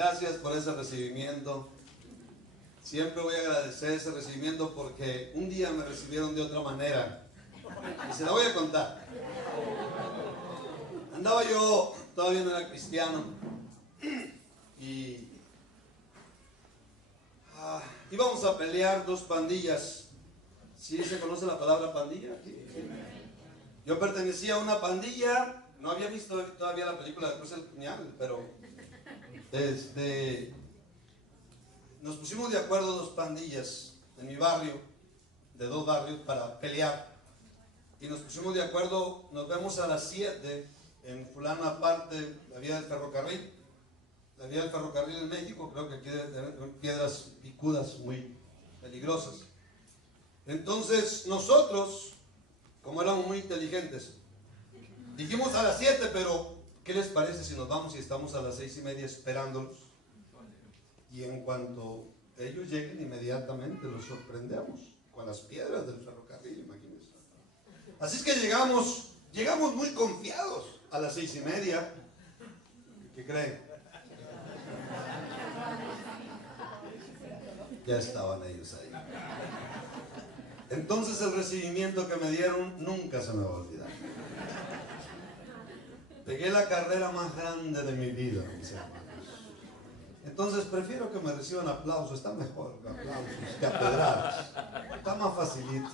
Gracias por ese recibimiento. Siempre voy a agradecer ese recibimiento porque un día me recibieron de otra manera. Y se la voy a contar. Andaba yo, todavía no era cristiano, y íbamos a pelear dos pandillas. ¿Sí se conoce la palabra pandilla? Yo pertenecía a una pandilla, no había visto todavía la película de Cruz del Puñal, pero nos pusimos de acuerdo dos pandillas en mi barrio, de dos barrios, para pelear. Y nos pusimos de acuerdo, nos vemos a las 7 en fulana parte, la vía del ferrocarril. La vía del ferrocarril en México, creo que aquí debe tener piedras picudas muy peligrosas. Entonces nosotros, como éramos muy inteligentes, dijimos a las 7, pero ¿qué les parece si nos vamos y estamos a las 6:30 esperándolos? Y en cuanto ellos lleguen, inmediatamente los sorprendemos con las piedras del ferrocarril, imagínense. Así es que llegamos muy confiados a las 6:30. ¿Qué creen? Ya estaban ellos ahí. Entonces el recibimiento que me dieron nunca se me va a olvidar. Pegué la carrera más grande de mi vida, mis hermanos. Entonces prefiero que me reciban aplausos, está mejor que aplausos que a pedradas. Está más facilito.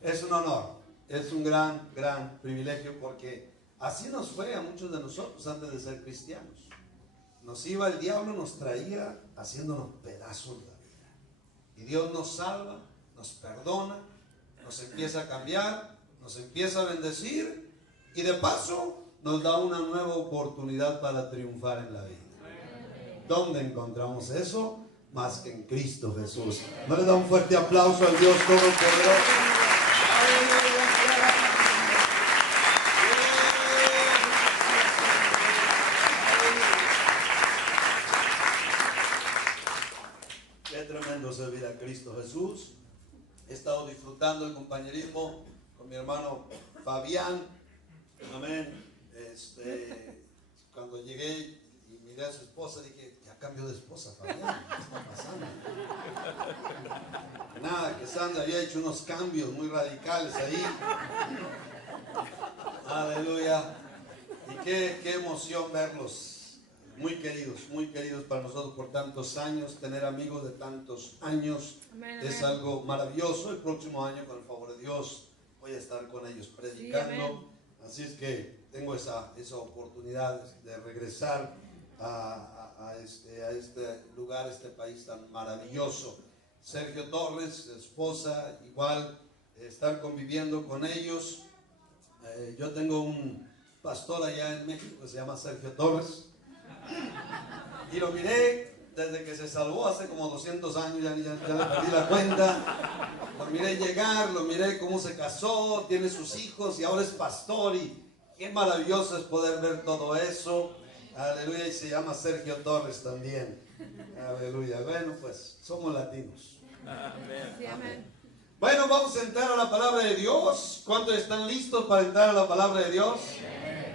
Es un honor, es un gran privilegio, porque así nos fue a muchos de nosotros antes de ser cristianos. Nos iba el diablo, nos traía haciéndonos pedazos la vida. Y Dios nos salva, nos perdona, nos empieza a cambiar, nos empieza a bendecir y de paso nos da una nueva oportunidad para triunfar en la vida. ¿Dónde encontramos eso? Más que en Cristo Jesús. ¿No le da un fuerte aplauso al Dios Todopoderoso? Qué tremendo servir a Cristo Jesús. He estado disfrutando el compañerismo con mi hermano Fabián. Amén. Cuando llegué y miré a su esposa, dije, ya cambió de esposa, Fabián. ¿Qué está pasando? Nada, que Sandra había hecho unos cambios muy radicales ahí. Aleluya. Y qué emoción verlos. Muy queridos para nosotros por tantos años. Tener amigos de tantos años es algo maravilloso. El próximo año, con el favor de Dios, voy a estar con ellos predicando. Así es que tengo esa oportunidad de regresar a este lugar, a este país tan maravilloso. Sergio Torres, esposa, igual, estar conviviendo con ellos. Yo tengo un pastor allá en México que se llama Sergio Torres. Y lo miré desde que se salvó hace como 200 años, ya le perdí la cuenta. Lo miré llegar, lo miré cómo se casó, tiene sus hijos y ahora es pastor, y qué maravilloso es poder ver todo eso. Aleluya. Y se llama Sergio Torres también. Aleluya. Bueno, pues somos latinos. Amén. Amén. Bueno, vamos a entrar a la palabra de Dios. ¿Cuántos están listos para entrar a la palabra de Dios?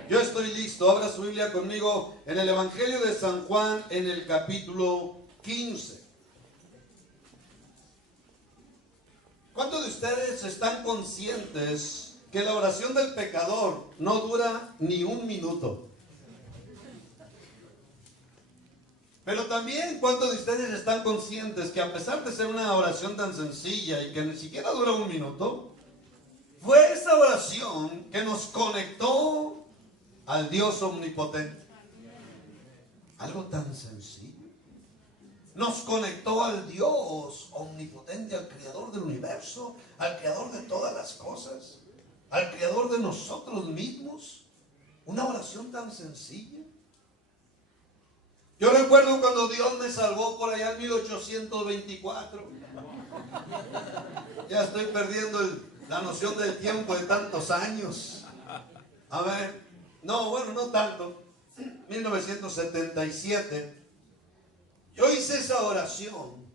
Yo estoy listo. Abra su Biblia conmigo en el Evangelio de San Juan, en el capítulo 15. ¿Cuántos de ustedes están conscientes que la oración del pecador no dura ni un minuto? Pero también, ¿cuántos de ustedes están conscientes que a pesar de ser una oración tan sencilla y que ni siquiera dura un minuto, fue esa oración que nos conectó al Dios omnipotente? Algo tan sencillo. Nos conectó al Dios omnipotente, al creador del universo, al creador de todas las cosas, al creador de nosotros mismos. Una oración tan sencilla. Yo recuerdo cuando Dios me salvó por allá en 1824. Ya estoy perdiendo la noción del tiempo de tantos años. A ver, no, bueno, no tanto. 1977. Yo hice esa oración.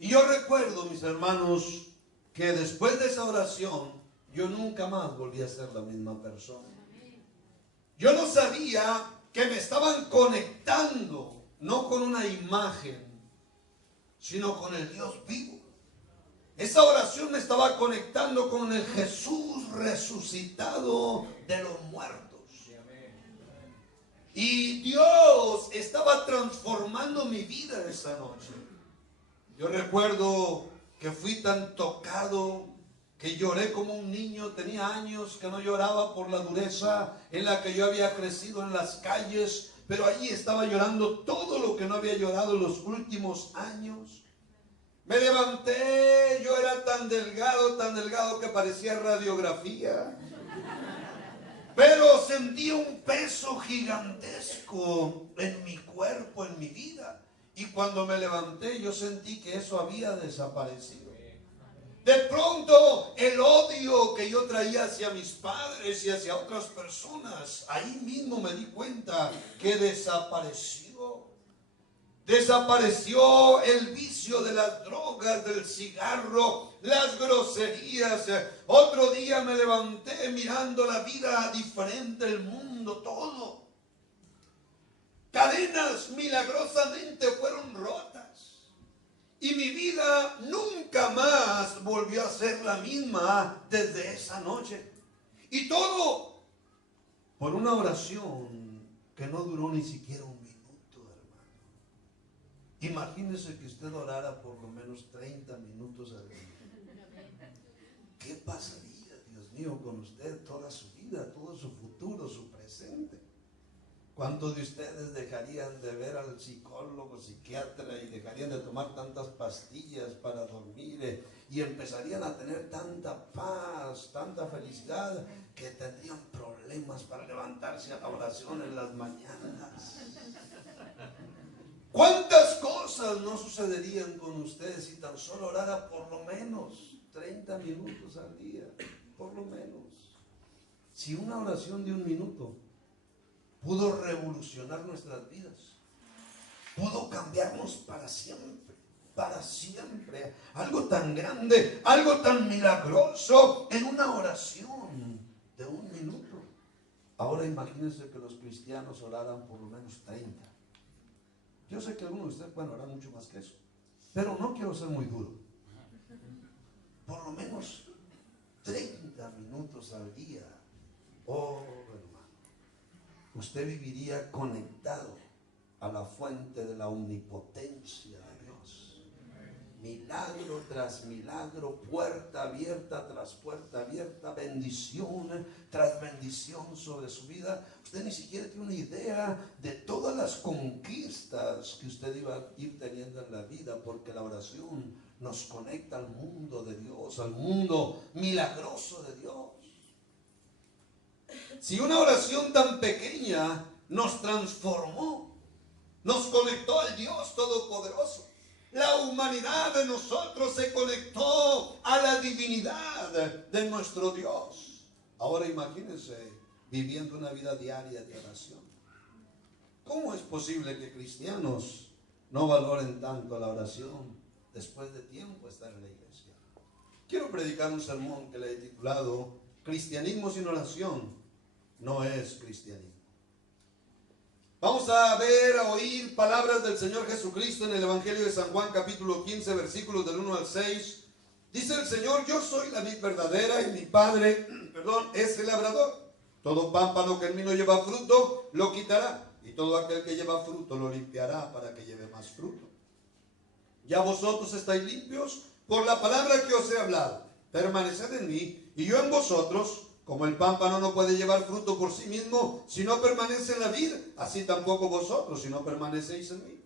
Y yo recuerdo, mis hermanos, que después de esa oración, yo nunca más volví a ser la misma persona. Yo no sabía que me estaban conectando, no con una imagen, sino con el Dios vivo. Esa oración me estaba conectando con el Jesús resucitado de los muertos. Y Dios estaba transformando mi vida esa noche. Yo recuerdo que fui tan tocado que lloré como un niño. Tenía años que no lloraba por la dureza en la que yo había crecido en las calles, pero allí estaba llorando todo lo que no había llorado en los últimos años. Me levanté, yo era tan delgado que parecía radiografía. Pero sentí un peso gigantesco en mi cuerpo, en mi vida. Y cuando me levanté, yo sentí que eso había desaparecido. De pronto, el odio que yo traía hacia mis padres y hacia otras personas, ahí mismo me di cuenta que desapareció. Desapareció el vicio de las drogas, del cigarro, las groserías. Otro día me levanté mirando la vida diferente, el mundo, todo. Cadenas milagrosamente fueron rotas. Y mi vida nunca más volvió a ser la misma desde esa noche. Y todo por una oración que no duró ni siquiera un minuto. Imagínese que usted orara por lo menos 30 minutos al día. ¿Qué pasaría, Dios mío, con usted toda su vida, todo su futuro, su presente? ¿Cuántos de ustedes dejarían de ver al psicólogo, psiquiatra y dejarían de tomar tantas pastillas para dormir y empezarían a tener tanta paz, tanta felicidad que tendrían problemas para levantarse a la oración en las mañanas? ¿Cuántas cosas no sucederían con ustedes si tan solo orara por lo menos 30 minutos al día? Por lo menos. Si una oración de un minuto pudo revolucionar nuestras vidas, pudo cambiarnos para siempre, para siempre. Algo tan grande, algo tan milagroso en una oración de un minuto. Ahora imagínense que los cristianos oraran por lo menos 30. Yo sé que algunos de ustedes pueden orar mucho más que eso, pero no quiero ser muy duro. Por lo menos 30 minutos al día. Oh, hermano, usted viviría conectado a la fuente de la omnipotencia de Dios. Milagro tras milagro, puerta abierta tras puerta abierta, bendición tras bendición sobre su vida. Usted ni siquiera tiene una idea de todas las conquistas que usted iba a ir teniendo en la vida, porque la oración nos conecta al mundo de Dios, al mundo milagroso de Dios. Si una oración tan pequeña nos transformó, nos conectó al Dios Todopoderoso, la humanidad de nosotros se conectó a la divinidad de nuestro Dios. Ahora imagínense viviendo una vida diaria de oración. ¿Cómo es posible que cristianos no valoren tanto la oración después de tiempo estar en la iglesia? Quiero predicar un sermón que le he titulado Cristianismo sin oración no es cristianismo. Vamos a ver, a oír palabras del Señor Jesucristo en el Evangelio de San Juan, capítulo 15, versículos del 1 al 6. Dice el Señor: yo soy la vid verdadera y mi Padre, es el labrador. Todo pámpano que en mí no lleva fruto, lo quitará. Y todo aquel que lleva fruto, lo limpiará para que lleve más fruto. Ya vosotros estáis limpios por la palabra que os he hablado. Permaneced en mí y yo en vosotros. Como el pámpano no puede llevar fruto por sí mismo si no permanece en la vid, así tampoco vosotros si no permanecéis en mí.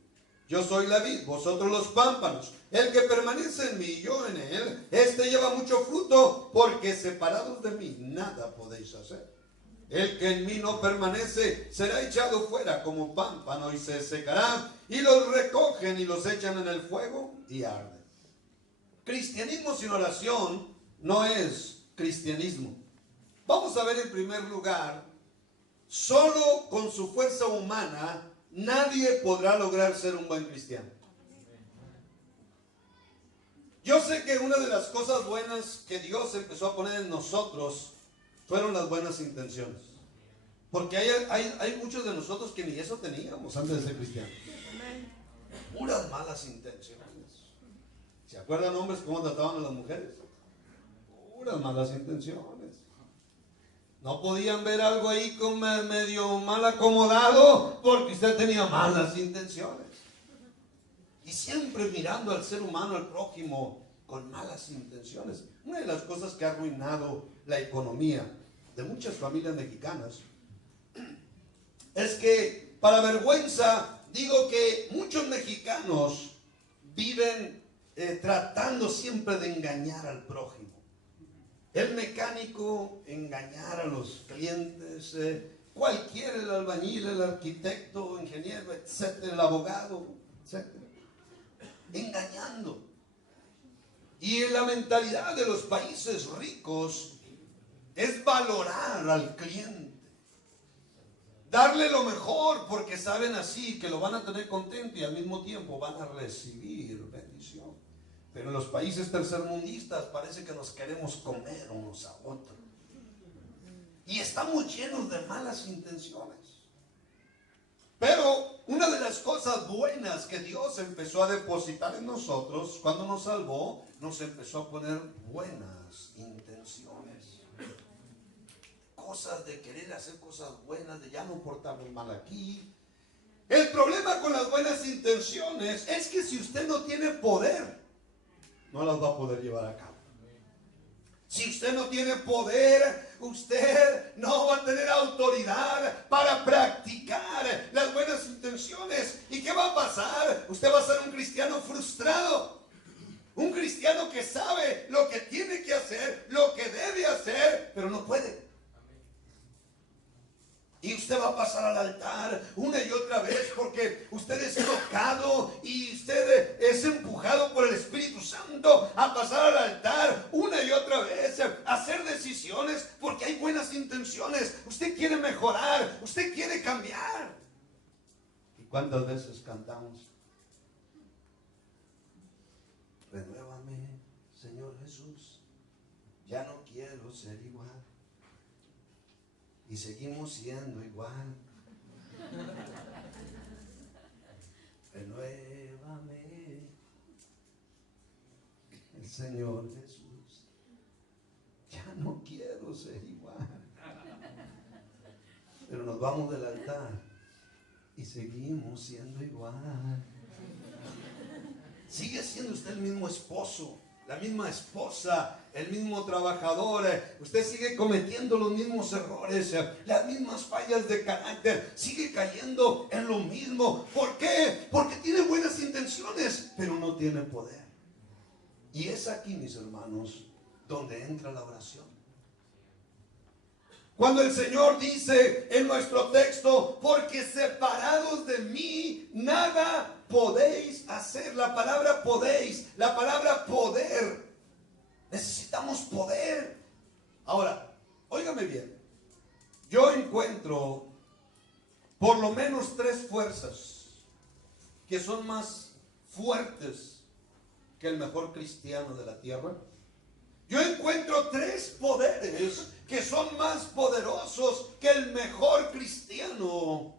Yo soy la vid, vosotros los pámpanos. El que permanece en mí y yo en él, este lleva mucho fruto, porque separados de mí nada podéis hacer. El que en mí no permanece será echado fuera como pámpano y se secará, y los recogen y los echan en el fuego y arden. Cristianismo sin oración no es cristianismo. Vamos a ver en primer lugar, solo con su fuerza humana nadie podrá lograr ser un buen cristiano. Yo sé que una de las cosas buenas que Dios empezó a poner en nosotros fueron las buenas intenciones. Porque hay muchos de nosotros que ni eso teníamos antes de ser cristianos. Puras malas intenciones. ¿Se acuerdan, hombres, cómo trataban a las mujeres? Puras malas intenciones. No podían ver algo ahí como medio mal acomodado porque usted tenía malas intenciones. Y siempre mirando al ser humano, al prójimo, con malas intenciones. Una de las cosas que ha arruinado la economía de muchas familias mexicanas es que, para vergüenza, digo que muchos mexicanos viven tratando siempre de engañar al prójimo. El mecánico, engañar a los clientes, cualquiera, el albañil, el arquitecto, ingeniero, etcétera, el abogado, etcétera. Engañando. Y la mentalidad de los países ricos es valorar al cliente, darle lo mejor, porque saben así que lo van a tener contento y al mismo tiempo van a recibir bendición. Pero en los países tercermundistas parece que nos queremos comer unos a otros. Y estamos llenos de malas intenciones. Pero una de las cosas buenas que Dios empezó a depositar en nosotros cuando nos salvó, nos empezó a poner buenas intenciones. Cosas de querer hacer cosas buenas, de ya no portarnos mal aquí. El problema con las buenas intenciones es que si usted no tiene poder, no las va a poder llevar a cabo. Si usted no tiene poder, usted no va a tener autoridad para practicar las buenas intenciones. ¿Y qué va a pasar? Usted va a ser un cristiano frustrado. Un cristiano que sabe lo que tiene que hacer, lo que debe hacer, pero no puede. Y usted va a pasar al altar una y otra vez porque usted es tocado y usted es empujado por el Espíritu Santo a pasar al altar una y otra vez, a hacer decisiones porque hay buenas intenciones. Usted quiere mejorar, usted quiere cambiar. ¿Y cuántas veces cantamos? Renuévame, Señor Jesús, ya no quiero ser igual. Y seguimos siendo igual. Renuévame, el Señor Jesús. Ya no quiero ser igual. Pero nos vamos del altar y seguimos siendo igual. Sigue siendo usted el mismo esposo, la misma esposa, el mismo trabajador. Usted sigue cometiendo los mismos errores, las mismas fallas de carácter, sigue cayendo en lo mismo. ¿Por qué? Porque tiene buenas intenciones, pero no tiene poder. Y es aquí, mis hermanos, donde entra la oración. Cuando el Señor dice en nuestro texto, porque separados de mí, nada podéis hacer. La palabra podéis, la palabra poder. Necesitamos poder. Ahora, óigame bien. Yo encuentro por lo menos 3 fuerzas que son más fuertes que el mejor cristiano de la tierra. Yo encuentro 3 poderes que son más poderosos que el mejor cristiano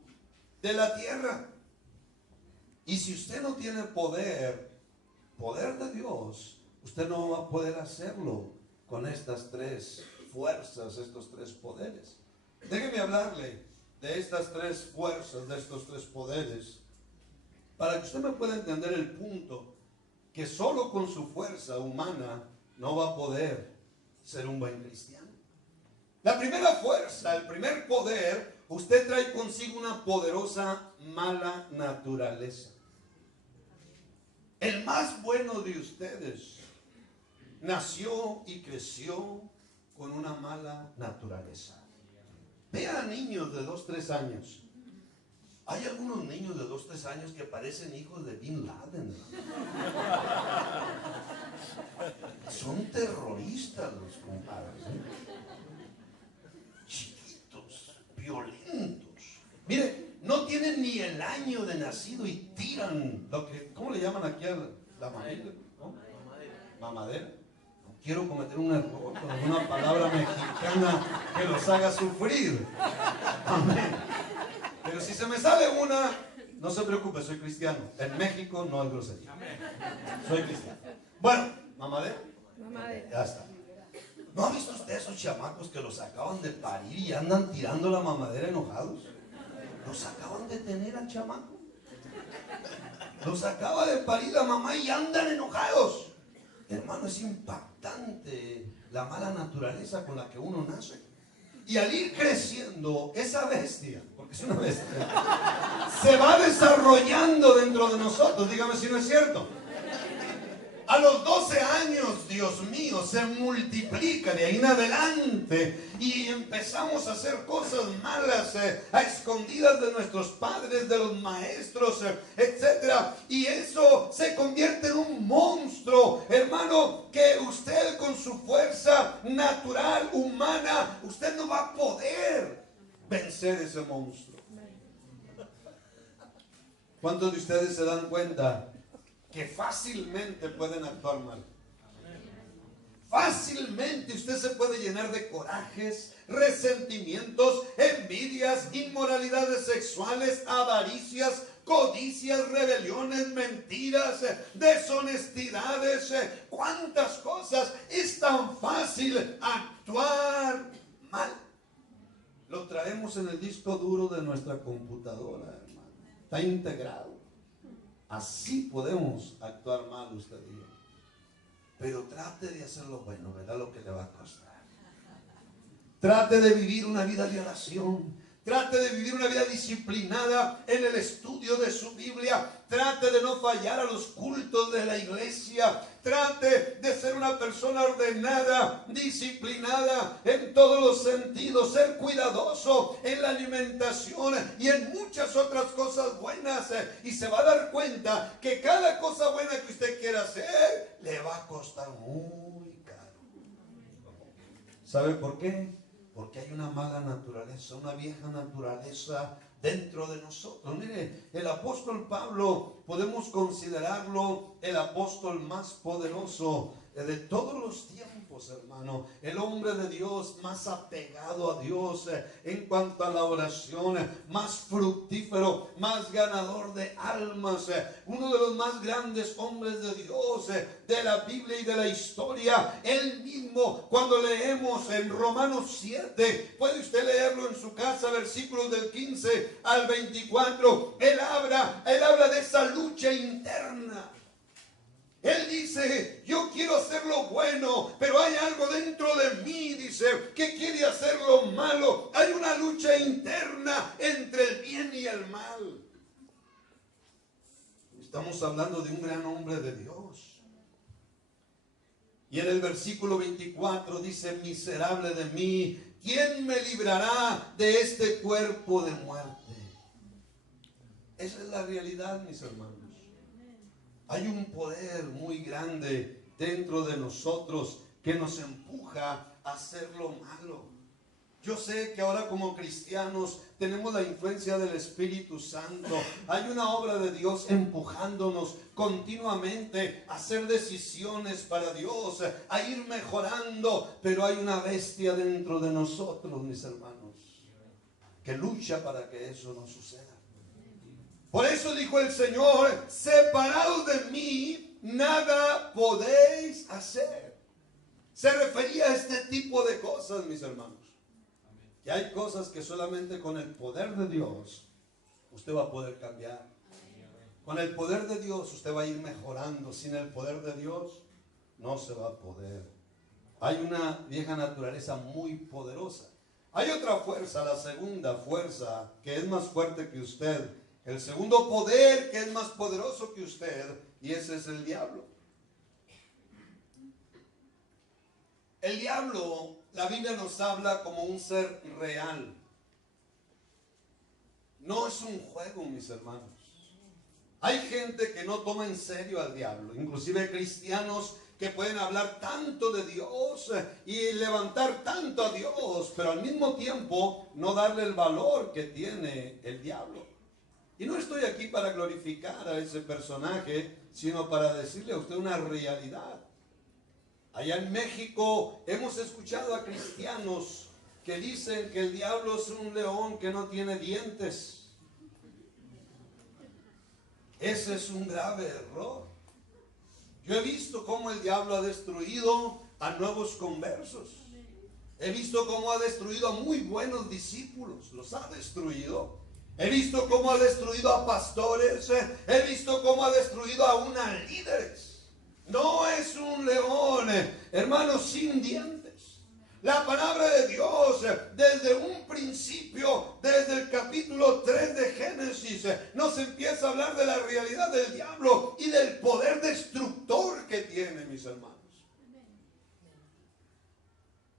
de la tierra. Y si usted no tiene poder de Dios, usted no va a poder hacerlo con estas 3 fuerzas, estos 3 poderes. Déjeme hablarle de estas 3 fuerzas, de estos 3 poderes, para que usted me pueda entender el punto que solo con su fuerza humana no va a poder ser un buen cristiano. La primera fuerza, el primer poder, usted trae consigo una poderosa mala naturaleza. El más bueno de ustedes nació y creció con una mala naturaleza. Vean niños de 2, 3 años. Hay algunos niños de 2, 3 años que parecen hijos de Bin Laden. Son terroristas los compadres, chiquitos, violentos. Mire, no tienen ni el año de nacido y tiran lo que, ¿cómo le llaman aquí a la mamadera? ¿No? Mamadera. No quiero cometer un error con alguna palabra mexicana que los haga sufrir. Amén. Pero si se me sale una, no se preocupe, soy cristiano. En México no hay grosería. Soy cristiano. Bueno, mamadera. Ya está. ¿No ha visto usted esos chamacos que los acaban de parir y andan tirando la mamadera enojados? Los acaban de tener al chamaco. Los acaba de parir la mamá y andan enojados. Hermano, es impactante la mala naturaleza con la que uno nace. Y al ir creciendo, esa bestia, porque es una bestia, se va desarrollando dentro de nosotros. Dígame si no es cierto. A los 12 años, Dios mío, se multiplica de ahí en adelante y empezamos a hacer cosas malas a escondidas de nuestros padres, de los maestros, etc. Y eso se convierte en un monstruo, hermano, que usted con su fuerza natural, humana, usted no va a poder vencer ese monstruo. ¿Cuántos de ustedes se dan cuenta que fácilmente pueden actuar mal? Fácilmente usted se puede llenar de corajes, resentimientos, envidias, inmoralidades sexuales, avaricias, codicias, rebeliones, mentiras, deshonestidades, cuántas cosas. Es tan fácil actuar mal. Lo traemos en el disco duro de nuestra computadora, hermano. Está integrado. Así podemos actuar mal usted y yo. Pero trate de hacerlo bueno, ¿verdad? Lo que le va a costar. Trate de vivir una vida de oración. Trate de vivir una vida disciplinada en el estudio de su Biblia. Trate de no fallar a los cultos de la iglesia. Trate de ser una persona ordenada, disciplinada en todos los sentidos. Ser cuidadoso en la alimentación y en muchas otras cosas buenas. Y se va a dar cuenta que cada cosa buena que usted quiera hacer le va a costar muy caro. ¿Sabe por qué? Porque hay una mala naturaleza, una vieja naturaleza dentro de nosotros. Mire, el apóstol Pablo podemos considerarlo el apóstol más poderoso de todos los tiempos, hermano. El hombre de Dios más apegado a Dios en cuanto a la oración, más fructífero, más ganador de almas, uno de los más grandes hombres de Dios de la Biblia y de la historia. Él mismo, cuando leemos en Romanos 7, puede usted leerlo en su casa, versículos del 15 al 24, él habla de esa lucha interna. Él dice, yo quiero hacer lo bueno, pero hay algo dentro de mí, dice, que quiere hacer lo malo. Hay una lucha interna entre el bien y el mal. Estamos hablando de un gran hombre de Dios. Y en el versículo 24 dice, miserable de mí, ¿quién me librará de este cuerpo de muerte? Esa es la realidad, mis hermanos. Hay un poder muy grande dentro de nosotros que nos empuja a hacer lo malo. Yo sé que ahora como cristianos tenemos la influencia del Espíritu Santo. Hay una obra de Dios empujándonos continuamente a hacer decisiones para Dios, a ir mejorando. Pero hay una bestia dentro de nosotros, mis hermanos, que lucha para que eso no suceda. Por eso dijo el Señor, separados de mí, nada podéis hacer. Se refería a este tipo de cosas, mis hermanos. Que hay cosas que solamente con el poder de Dios usted va a poder cambiar. Con el poder de Dios usted va a ir mejorando. Sin el poder de Dios no se va a poder. Hay una vieja naturaleza muy poderosa. Hay otra fuerza, la segunda fuerza, que es más fuerte que usted. El segundo poder que es más poderoso que usted, y ese es el diablo. El diablo, la Biblia nos habla como un ser real. No es un juego, mis hermanos. Hay gente que no toma en serio al diablo, inclusive cristianos que pueden hablar tanto de Dios y levantar tanto a Dios, pero al mismo tiempo no darle el valor que tiene el diablo. Y no estoy aquí para glorificar a ese personaje, sino para decirle a usted una realidad. Allá en México hemos escuchado a cristianos que dicen que el diablo es un león que no tiene dientes. Ese es un grave error. Yo he visto cómo el diablo ha destruido a nuevos conversos. He visto cómo ha destruido a muy buenos discípulos. Los ha destruido. He visto cómo ha destruido a pastores. He visto cómo ha destruido aún a líderes. No es un león, hermanos, sin dientes. La palabra de Dios, desde un principio, desde el capítulo 3 de Génesis, nos empieza a hablar de la realidad del diablo y del poder destructor que tiene, mis hermanos.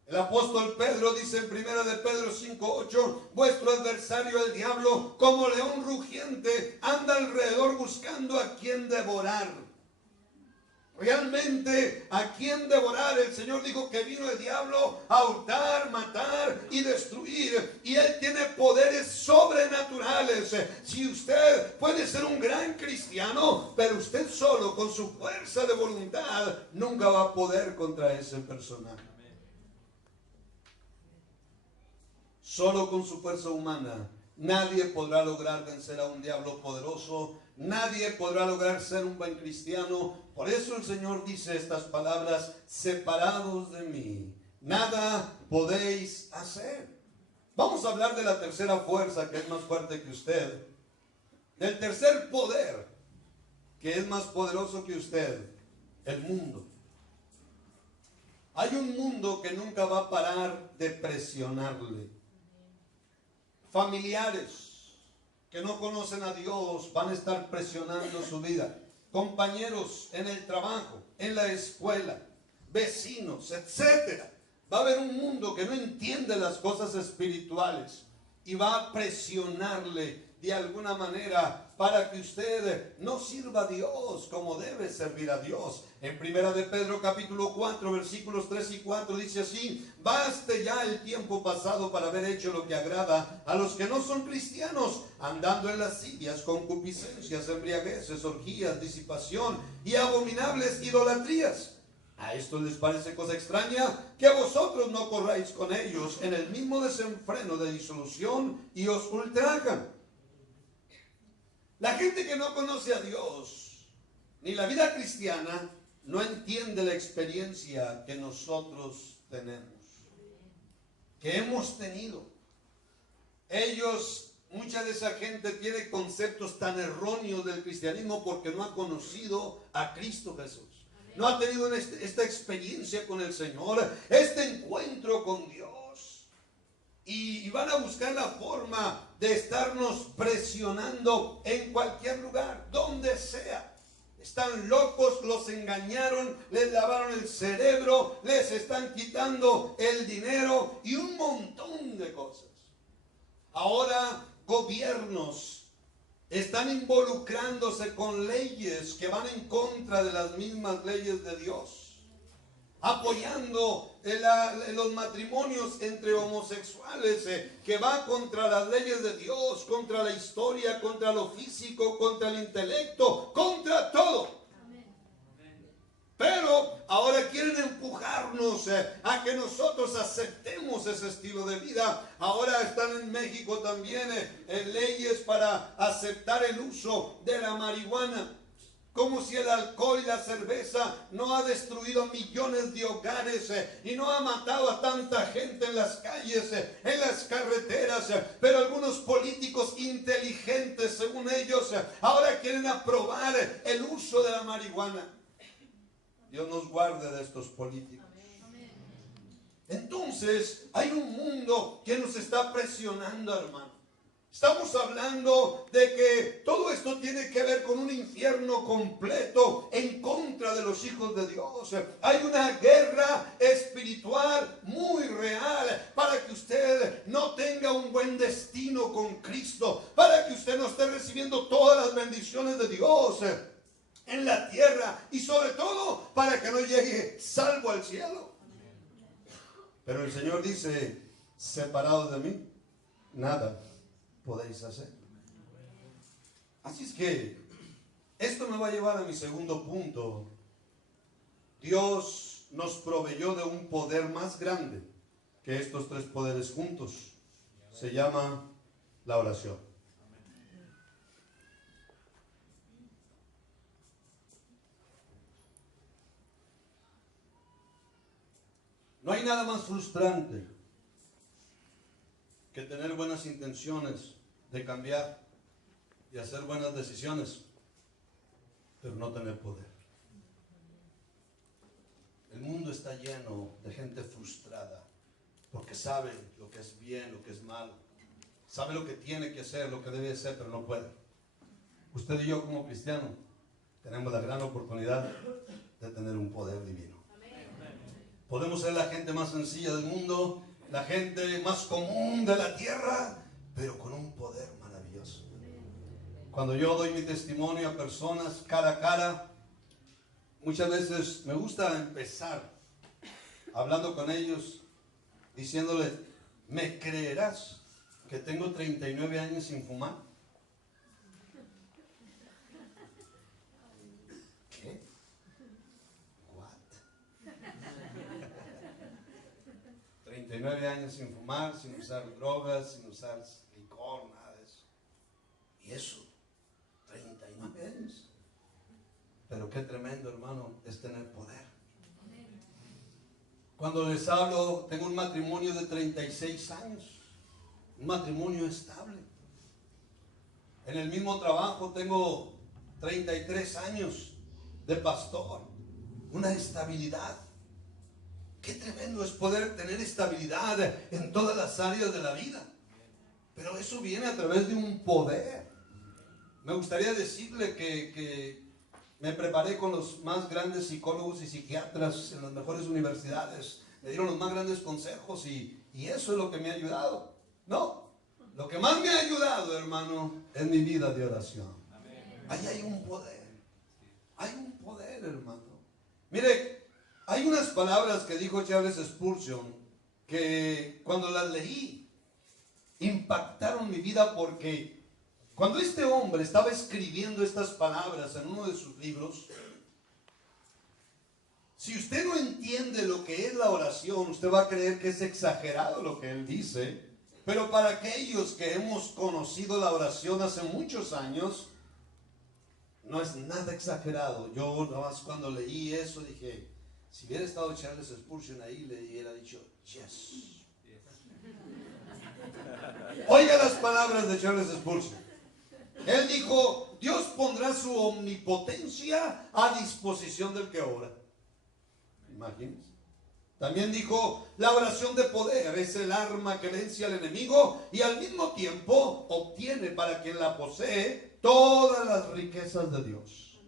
El apóstol Pedro dice en 1 de Pedro 5:8, vuestro adversario el diablo, como león rugiente, anda alrededor buscando a quien devorar. Realmente, ¿a quién devorar? El Señor dijo que vino el diablo a hurtar, matar y destruir. Y Él tiene poderes sobrenaturales. Si usted puede ser un gran cristiano, pero usted solo con su fuerza de voluntad nunca va a poder contra ese personaje. Solo con su fuerza humana nadie podrá lograr vencer a un diablo poderoso. Nadie podrá lograr ser un buen cristiano. Por eso el Señor dice estas palabras: separados de mí, nada podéis hacer. Vamos a hablar de la tercera fuerza que es más fuerte que usted. Del tercer poder que es más poderoso que usted: el mundo. Hay un mundo que nunca va a parar de presionarle. Familiares que no conocen a Dios van a estar presionando su vida. Compañeros en el trabajo, en la escuela, vecinos, etcétera. Va a haber un mundo que no entiende las cosas espirituales y va a presionarle de alguna manera para que usted no sirva a Dios como debe servir a Dios. En 1 de Pedro capítulo 4 versículos 3 y 4 dice así: baste ya el tiempo pasado para haber hecho lo que agrada a los que no son cristianos, andando en lascivias, concupiscencias, embriagueces, orgías, disipación y abominables idolatrías. ¿A esto les parece cosa extraña? Que vosotros no corráis con ellos en el mismo desenfreno de disolución y os ultrajan. La gente que no conoce a Dios ni la vida cristiana no entiende la experiencia que nosotros tenemos, que hemos tenido. Mucha de esa gente tiene conceptos tan erróneos del cristianismo porque no ha conocido a Cristo Jesús. No ha tenido esta experiencia con el Señor, este encuentro con Dios. Y van a buscar la forma de estarnos presionando en cualquier lugar, donde sea. Están locos, los engañaron, les lavaron el cerebro, les están quitando el dinero y un montón de cosas. Ahora gobiernos están involucrándose con leyes que van en contra de las mismas leyes de Dios, apoyando los matrimonios entre homosexuales, que va contra las leyes de Dios, contra la historia, contra lo físico, contra el intelecto, contra todo. Pero ahora quieren empujarnos a que nosotros aceptemos ese estilo de vida. Ahora están en México también leyes para aceptar el uso de la marihuana. Como si el alcohol y la cerveza no ha destruido millones de hogares y no ha matado a tanta gente en las calles, en las carreteras. Pero algunos políticos inteligentes, según ellos, ahora quieren aprobar el uso de la marihuana. Dios nos guarde de estos políticos. Entonces, hay un mundo que nos está presionando, hermano. Estamos hablando de que todo esto tiene que ver con un infierno completo en contra de los hijos de Dios. Hay una guerra espiritual muy real para que usted no tenga un buen destino con Cristo, para que usted no esté recibiendo todas las bendiciones de Dios en la tierra y sobre todo para que no llegue salvo al cielo. Pero el Señor dice: separados de mí, nada podéis hacer. Así es que esto me va a llevar a mi segundo punto. Dios nos proveyó de un poder más grande que estos tres poderes juntos. Se llama la oración. No hay nada más frustrante que tener buenas intenciones de cambiar y hacer buenas decisiones, pero no tener poder. El mundo está lleno de gente frustrada porque sabe lo que es bien, lo que es malo. Sabe lo que tiene que hacer, lo que debe hacer, pero no puede. Usted y yo como cristianos tenemos la gran oportunidad de tener un poder divino. Podemos ser la gente más sencilla del mundo, la gente más común de la tierra, pero con un poder maravilloso. Cuando yo doy mi testimonio a personas cara a cara, muchas veces me gusta empezar hablando con ellos, diciéndoles: ¿me creerás que tengo 39 años sin fumar? ¿Qué? ¿What? 39 años sin fumar, sin usar drogas, sin usar licor, nada de eso. Y eso, 39 años. Pero qué tremendo, hermano, es tener poder. Cuando les hablo, tengo un matrimonio de 36 años. Un matrimonio estable. En el mismo trabajo tengo 33 años de pastor. Una estabilidad. Qué tremendo es poder tener estabilidad en todas las áreas de la vida. Pero eso viene a través de un poder. Me gustaría decirle que me preparé con los más grandes psicólogos y psiquiatras en las mejores universidades. Me dieron los más grandes consejos y eso es lo que me ha ayudado. No, lo que más me ha ayudado, hermano, es mi vida de oración. Ahí hay un poder. Hay un poder, hermano. Mire, hay unas palabras que dijo Charles Spurgeon que cuando las leí impactaron mi vida, porque cuando este hombre estaba escribiendo estas palabras en uno de sus libros, si usted no entiende lo que es la oración, usted va a creer que es exagerado lo que él dice. Pero para aquellos que hemos conocido la oración hace muchos años, no es nada exagerado. Yo nada más cuando leí eso dije, si hubiera estado Charles Spurgeon ahí, le hubiera dicho, yes. Oiga las palabras de Charles Spurgeon. Él dijo: Dios pondrá su omnipotencia a disposición del que ora. Imagínense. También dijo: la oración de poder es el arma que vence al enemigo y al mismo tiempo obtiene para quien la posee todas las riquezas de Dios.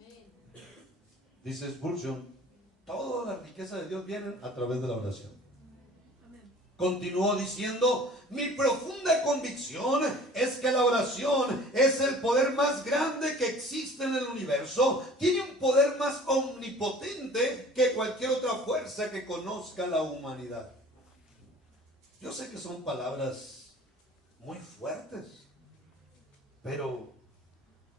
Dice Spurgeon: todas las riquezas de Dios vienen a través de la oración. Continuó diciendo: mi profunda convicción es que la oración es el poder más grande que existe en el universo. Tiene un poder más omnipotente que cualquier otra fuerza que conozca la humanidad. Yo sé que son palabras muy fuertes, pero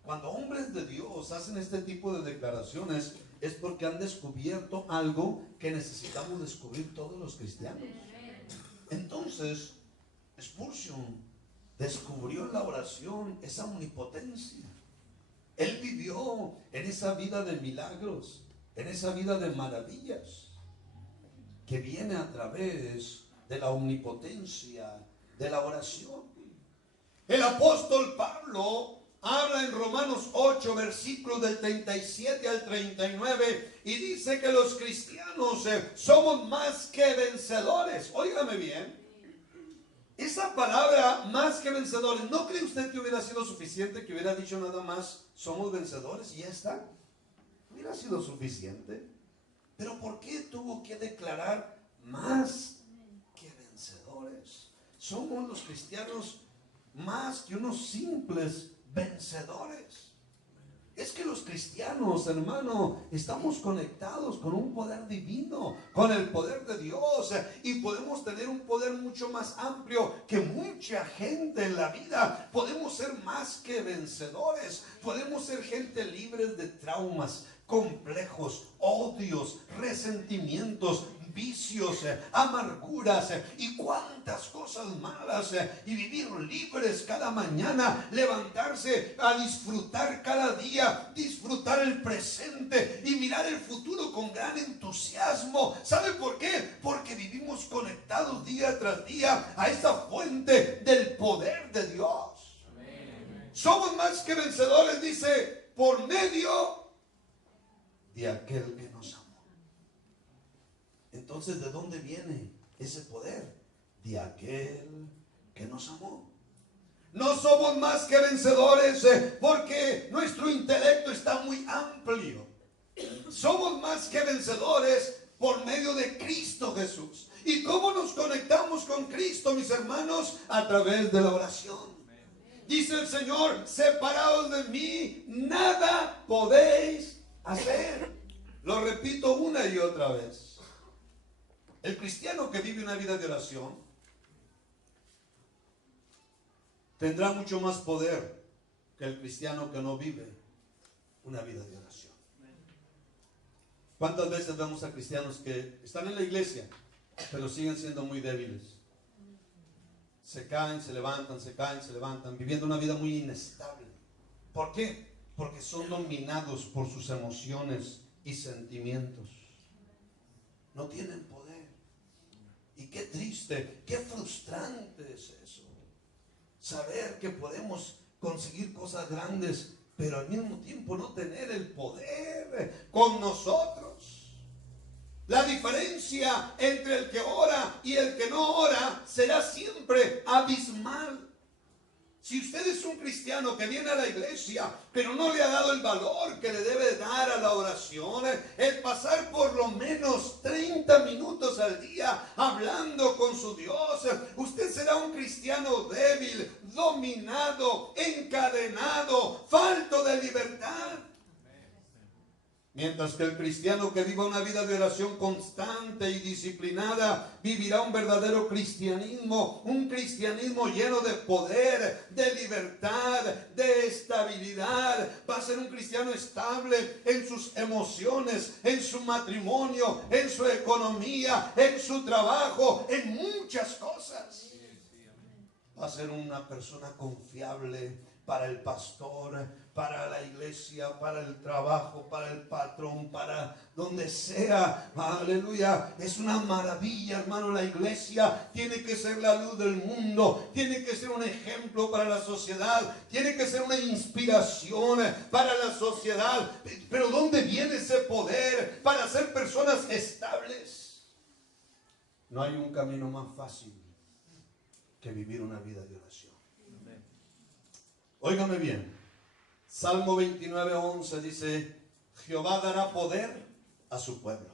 cuando hombres de Dios hacen este tipo de declaraciones es porque han descubierto algo que necesitamos descubrir todos los cristianos. Entonces, Spurgeon descubrió en la oración esa omnipotencia. Él vivió en esa vida de milagros, en esa vida de maravillas, que viene a través de la omnipotencia de la oración. El apóstol Pablo habla en Romanos 8, versículos del 37 al 39, y dice que los cristianos somos más que vencedores. Óigame bien. Esa palabra, más que vencedores, ¿no cree usted que hubiera sido suficiente que hubiera dicho nada más somos vencedores y ya está? Hubiera sido suficiente. Pero ¿por qué tuvo que declarar más que vencedores? Somos los cristianos más que unos simples vencedores. Es que los cristianos, hermano, estamos conectados con un poder divino, con el poder de Dios, y podemos tener un poder mucho más amplio que mucha gente en la vida. Podemos ser más que vencedores, podemos ser gente libre de traumas, complejos, odios, resentimientos, vicios, amarguras y cuantas cosas malas, y vivir libres cada mañana, levantarse a disfrutar cada día, disfrutar el presente y mirar el futuro con gran entusiasmo. ¿Sabe por qué? Porque vivimos conectados día tras día a esa fuente del poder de Dios. Amén. Somos más que vencedores, dice, por medio de aquel que nos amó. Entonces, ¿de dónde viene ese poder? De aquel que nos amó. No somos más que vencedores porque nuestro intelecto está muy amplio. Somos más que vencedores por medio de Cristo Jesús. ¿Y cómo nos conectamos con Cristo, mis hermanos? A través de la oración. Dice el Señor, separados de mí, nada podéis hacer. Lo repito una y otra vez. El cristiano que vive una vida de oración tendrá mucho más poder que el cristiano que no vive una vida de oración. ¿Cuántas veces vemos a cristianos que están en la iglesia, pero siguen siendo muy débiles? Se caen, se levantan, se caen, se levantan, viviendo una vida muy inestable. ¿Por qué? Porque son dominados por sus emociones y sentimientos. No tienen poder. Y qué triste, qué frustrante es eso. Saber que podemos conseguir cosas grandes, pero al mismo tiempo no tener el poder con nosotros. La diferencia entre el que ora y el que no ora será siempre abismal. Si usted es un cristiano que viene a la iglesia, pero no le ha dado el valor que le debe dar a la oración, el pasar por lo menos 30 minutos al día hablando con su Dios, usted será un cristiano débil, dominado, encadenado, falto de libertad. Mientras que el cristiano que viva una vida de oración constante y disciplinada vivirá un verdadero cristianismo, un cristianismo lleno de poder, de libertad, de estabilidad. Va a ser un cristiano estable en sus emociones, en su matrimonio, en su economía, en su trabajo, en muchas cosas. Va a ser una persona confiable para el pastor, para la iglesia, para el trabajo, para el patrón, para donde sea. Aleluya. Es una maravilla, hermano. La iglesia tiene que ser la luz del mundo, tiene que ser un ejemplo para la sociedad, tiene que ser una inspiración para la sociedad. Pero ¿dónde viene ese poder para ser personas estables? No hay un camino más fácil que vivir una vida de oración. Óigame bien. Salmo 29:11 dice: Jehová dará poder a su pueblo.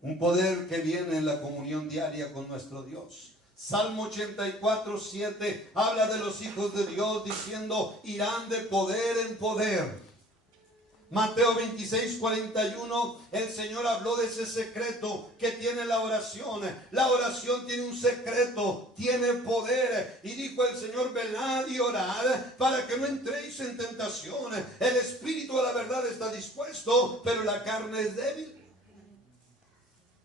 Un poder que viene en la comunión diaria con nuestro Dios. Salmo 84:7 habla de los hijos de Dios diciendo: irán de poder en poder. Mateo 26:41, el Señor habló de ese secreto que tiene la oración. La oración tiene un secreto, tiene poder. Y dijo el Señor: velad y orad para que no entréis en tentación. El espíritu a la verdad está dispuesto, pero la carne es débil.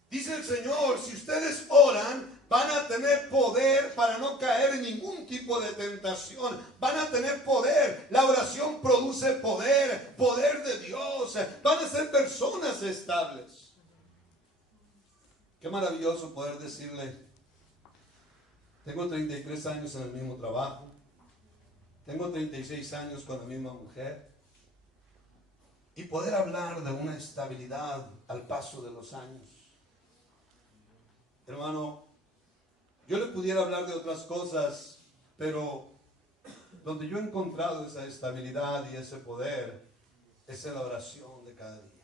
Dice el Señor: si ustedes oran, van a tener poder para no caer en ningún tipo de tentación. Van a tener poder. La oración produce poder, poder de Dios. Van a ser personas estables. Qué maravilloso poder decirle: tengo 33 años en el mismo trabajo, tengo 36 años con la misma mujer, y poder hablar de una estabilidad al paso de los años. Hermano, yo le pudiera hablar de otras cosas, pero donde yo he encontrado esa estabilidad y ese poder es en la oración de cada día.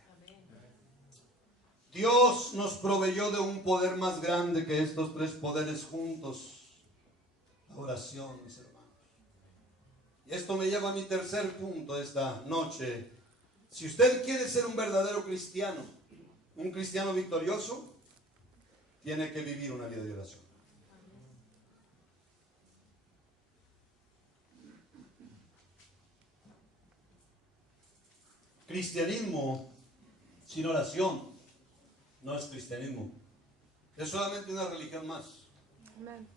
Dios nos proveyó de un poder más grande que estos tres poderes juntos: la oración, mis hermanos. Y esto me lleva a mi tercer punto esta noche. Si usted quiere ser un verdadero cristiano, un cristiano victorioso, tiene que vivir una vida de oración. Cristianismo sin oración no es cristianismo. Es solamente una religión más. Amen.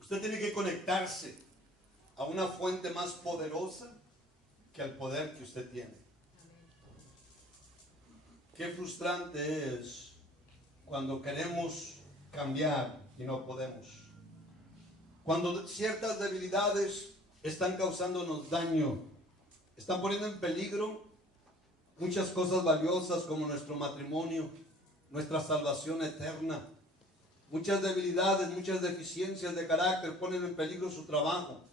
Usted tiene que conectarse a una fuente más poderosa que al poder que usted tiene. Qué frustrante es cuando queremos cambiar y no podemos. Cuando ciertas debilidades están causándonos daño, están poniendo en peligro muchas cosas valiosas como nuestro matrimonio, nuestra salvación eterna. Muchas debilidades, muchas deficiencias de carácter ponen en peligro su trabajo,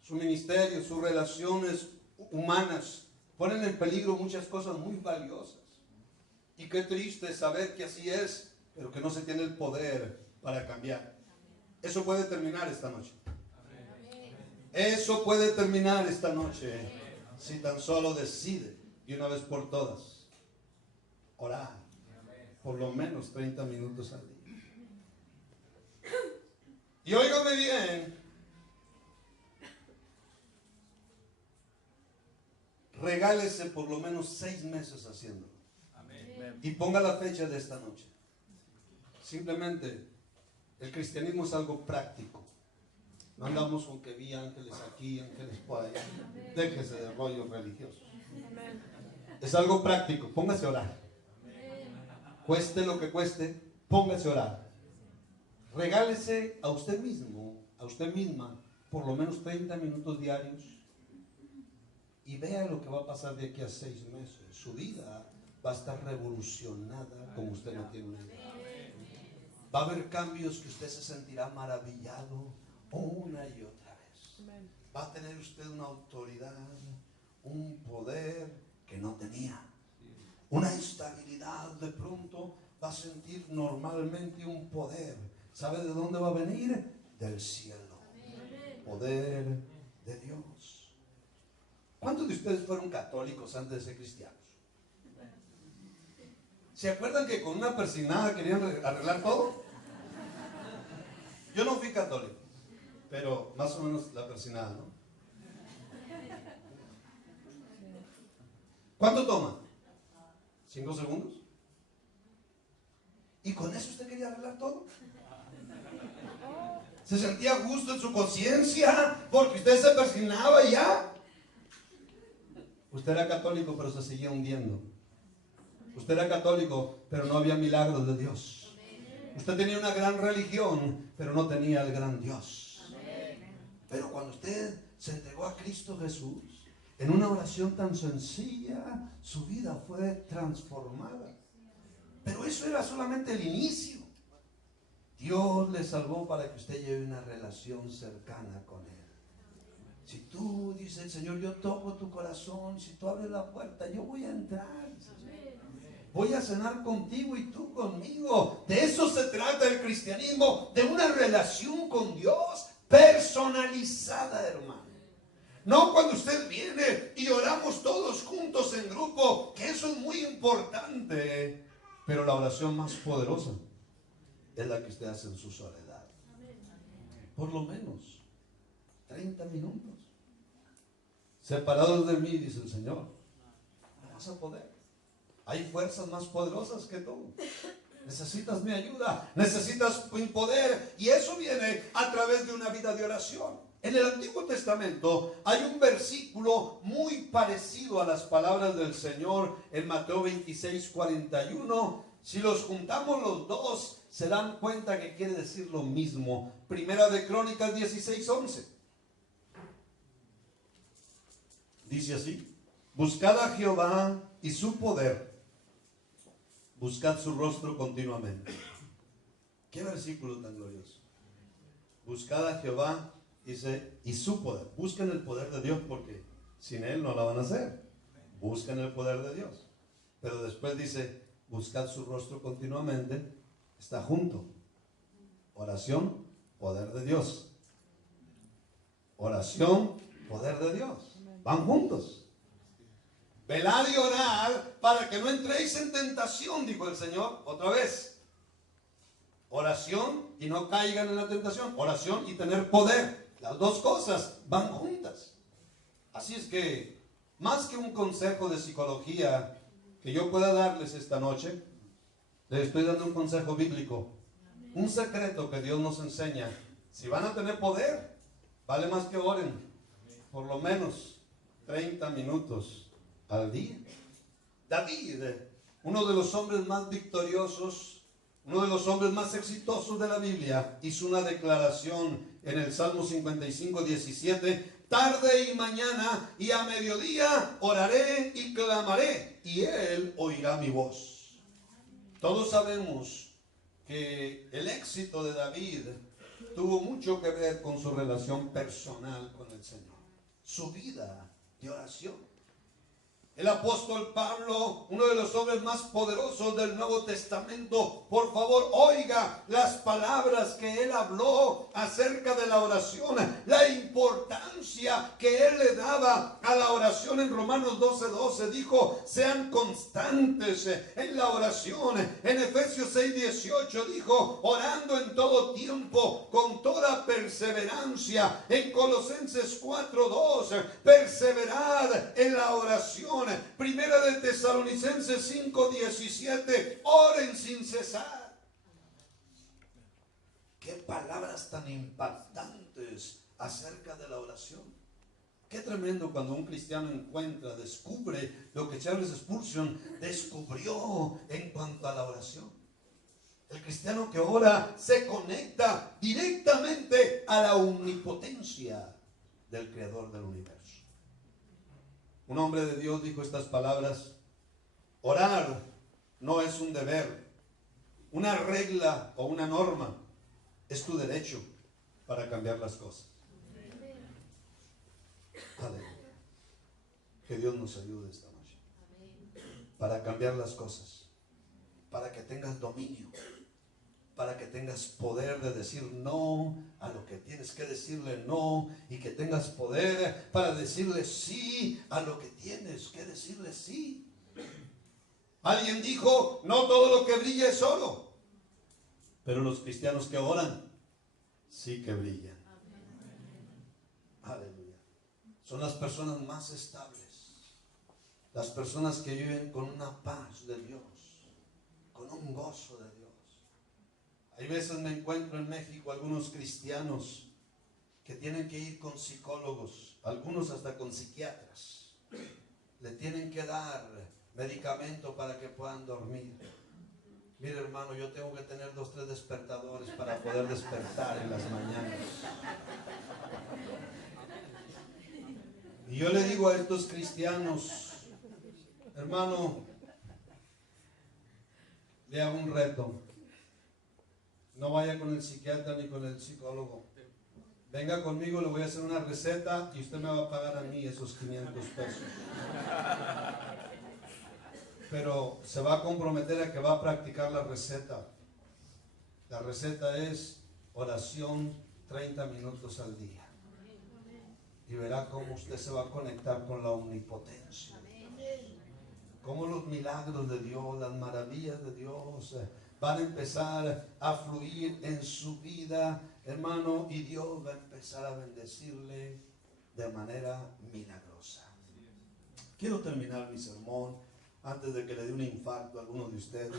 su ministerio, sus relaciones humanas. Ponen en peligro muchas cosas muy valiosas. Y qué triste saber que así es, pero que no se tiene el poder para cambiar. Eso puede terminar esta noche. Eso puede terminar esta noche si tan solo decide de una vez por todas orar por lo menos 30 minutos al día. Y óigame bien, regálese por lo menos 6 meses haciéndolo. Y ponga la fecha de esta noche. Simplemente, el cristianismo es algo práctico. No andamos con que vi ángeles aquí, ángeles por allá. Déjese de rollos religiosos. Es algo práctico. Póngase a orar. Cueste lo que cueste, póngase a orar. Regálese a usted mismo, a usted misma, por lo menos 30 minutos diarios. Y vea lo que va a pasar de aquí a 6 meses. Su vida va a estar revolucionada como usted no tiene una idea. Va a haber cambios que usted se sentirá maravillado una y otra vez. Va a tener usted una autoridad, un poder que no tenía. Una estabilidad, de pronto va a sentir normalmente un poder. ¿Sabe de dónde va a venir? Del cielo. Poder de Dios. ¿Cuántos de ustedes fueron católicos antes de ser cristianos? ¿Se acuerdan que con una persignada querían arreglar todo? Yo no fui católico, pero más o menos la persignada, ¿no? ¿Cuánto toma? 5 segundos. ¿Y con eso usted quería arreglar todo? ¿Se sentía a gusto en su conciencia porque usted se persignaba y ya? Usted era católico, pero se seguía hundiendo. Usted era católico, pero no había milagros de Dios. Usted tenía una gran religión, pero no tenía el gran Dios. Pero cuando usted se entregó a Cristo Jesús, en una oración tan sencilla, su vida fue transformada. Pero eso era solamente el inicio. Dios le salvó para que usted lleve una relación cercana con Él. Si tú dices, Señor, yo toco tu corazón, si tú abres la puerta, yo voy a entrar. Voy a cenar contigo y tú conmigo. De eso se trata el cristianismo, de una relación con Dios personalizada, hermano. No cuando usted viene y oramos todos juntos en grupo, que eso es muy importante. Pero la oración más poderosa es la que usted hace en su soledad. Por lo menos 30 minutos. Separados de mí, dice el Señor, no vas a poder. Hay fuerzas más poderosas que tú. Necesitas mi ayuda, necesitas mi poder, y eso viene a través de una vida de oración. En el Antiguo Testamento hay un versículo muy parecido a las palabras del Señor en Mateo 26:41. Si los juntamos los dos, se dan cuenta que quiere decir lo mismo. Primera de Crónicas 16:11. Dice así: buscad a Jehová y su poder, buscad su rostro continuamente. Qué versículo tan glorioso. Buscad a Jehová, dice, y su poder. Busquen el poder de Dios, porque sin Él no la van a hacer. Busquen el poder de Dios. Pero después dice, buscad su rostro continuamente. Está junto. Oración, poder de Dios. Oración, poder de Dios. Van juntos. Velad y orad para que no entréis en tentación, dijo el Señor. Otra vez. Oración y no caigan en la tentación. Oración y tener poder. Las dos cosas van juntas. Así es que más que un consejo de psicología que yo pueda darles esta noche, les estoy dando un consejo bíblico, un secreto que Dios nos enseña. Si van a tener poder, vale más que oren por lo menos 30 minutos al día. David, uno de los hombres más victoriosos, uno de los hombres más exitosos de la Biblia, hizo una declaración en el Salmo 55, 17: tarde y mañana y a mediodía oraré y clamaré, y Él oirá mi voz. Todos sabemos que el éxito de David tuvo mucho que ver con su relación personal con el Señor, su vida de oración. El apóstol Pablo, uno de los hombres más poderosos del Nuevo Testamento, por favor oiga las palabras que él habló acerca de la oración, la importancia que él le daba a la oración. En Romanos 12:12 dijo: sean constantes en la oración. En Efesios 6:18 dijo: orando en todo tiempo con toda perseverancia. En Colosenses 4:2, perseverad en la oración. Primera de Tesalonicenses 5:17, oren sin cesar. Qué palabras tan impactantes acerca de la oración. Qué tremendo cuando un cristiano encuentra, descubre lo que Charles Spurgeon descubrió en cuanto a la oración. El cristiano que ora se conecta directamente a la omnipotencia del Creador del universo. Un hombre de Dios dijo estas palabras: orar no es un deber, una regla o una norma, es tu derecho para cambiar las cosas. Aleluya. Que Dios nos ayude esta noche para cambiar las cosas, para que tengas dominio, para que tengas poder de decir no a lo que tienes que decirle no, y que tengas poder para decirle sí a lo que tienes que decirle sí. Alguien dijo: no todo lo que brilla es oro, pero los cristianos que oran sí que brillan. Aleluya. Son las personas más estables, las personas que viven con una paz de Dios, con un gozo de Dios. Hay veces me encuentro en México algunos cristianos que tienen que ir con psicólogos, algunos hasta con psiquiatras. Le tienen que dar medicamento para que puedan dormir. Mire, hermano, yo tengo que tener 2 o 3 despertadores para poder despertar en las mañanas. Y yo le digo a estos cristianos: hermano, le hago un reto. No vaya con el psiquiatra ni con el psicólogo. Venga conmigo, le voy a hacer una receta y usted me va a pagar a mí esos 500 pesos. Pero se va a comprometer a que va a practicar la receta. La receta es oración 30 minutos al día. Y verá cómo usted se va a conectar con la omnipotencia. Cómo los milagros de Dios, las maravillas de Dios van a empezar a fluir en su vida, hermano, y Dios va a empezar a bendecirle de manera milagrosa. Quiero terminar mi sermón antes de que le dé un infarto a alguno de ustedes.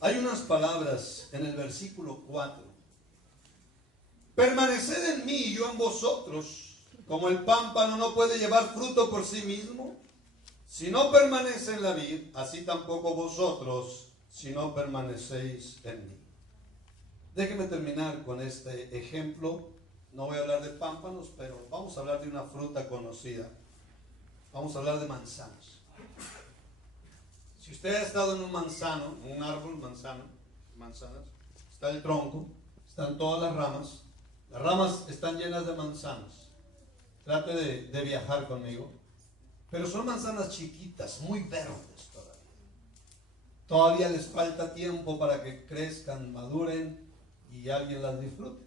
Hay unas palabras en el versículo 4. Permaneced en mí y yo en vosotros, como el pámpano no puede llevar fruto por sí mismo, si no permanece en la vid, así tampoco vosotros, si no permanecéis en mí. Déjenme terminar con este ejemplo. No voy a hablar de pámpanos, pero vamos a hablar de una fruta conocida. Vamos a hablar de manzanas. Si usted ha estado en un manzano, en un árbol manzanas, está el tronco, están todas las ramas están llenas de manzanas. Trate de viajar conmigo. Pero son manzanas chiquitas, muy verdes todavía. Todavía les falta tiempo para que crezcan, maduren y alguien las disfrute.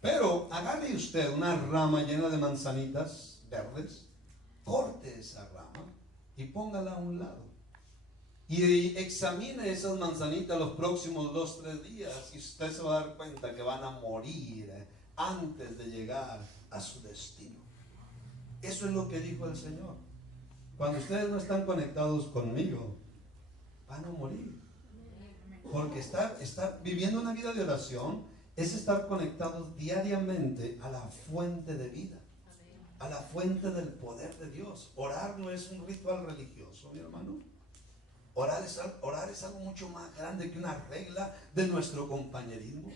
Pero agarre usted una rama llena de manzanitas verdes, corte esa rama y póngala a un lado. Y examine esas manzanitas los próximos 2 o 3 días y usted se va a dar cuenta que van a morir antes de llegar a su destino. Eso es lo que dijo el Señor. Cuando ustedes no están conectados conmigo, van a morir. Porque estar viviendo una vida de oración es estar conectados diariamente a la fuente de vida, a la fuente del poder de Dios. Orar no es un ritual religioso, mi hermano. Orar es algo mucho más grande que una regla de nuestro compañerismo.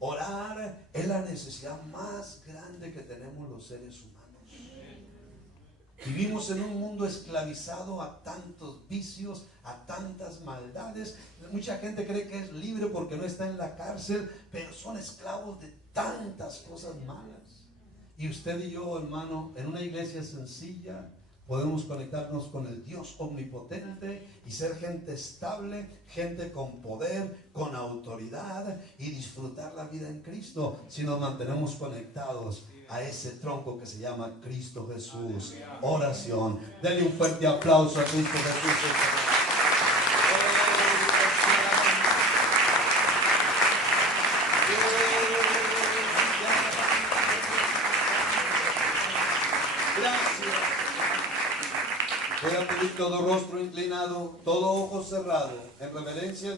Orar es la necesidad más grande que tenemos los seres humanos. Vivimos en un mundo esclavizado a tantos vicios, a tantas maldades. Mucha gente cree que es libre porque no está en la cárcel, pero son esclavos de tantas cosas malas. Y usted y yo, hermano, en una iglesia sencilla, podemos conectarnos con el Dios omnipotente y ser gente estable, gente con poder, con autoridad y disfrutar la vida en Cristo si nos mantenemos conectados a ese tronco que se llama Cristo Jesús. Oración. Denle un fuerte aplauso a Cristo Jesús. Gracias. Voy a pedir todo rostro inclinado, todo ojo cerrado, en reverencia.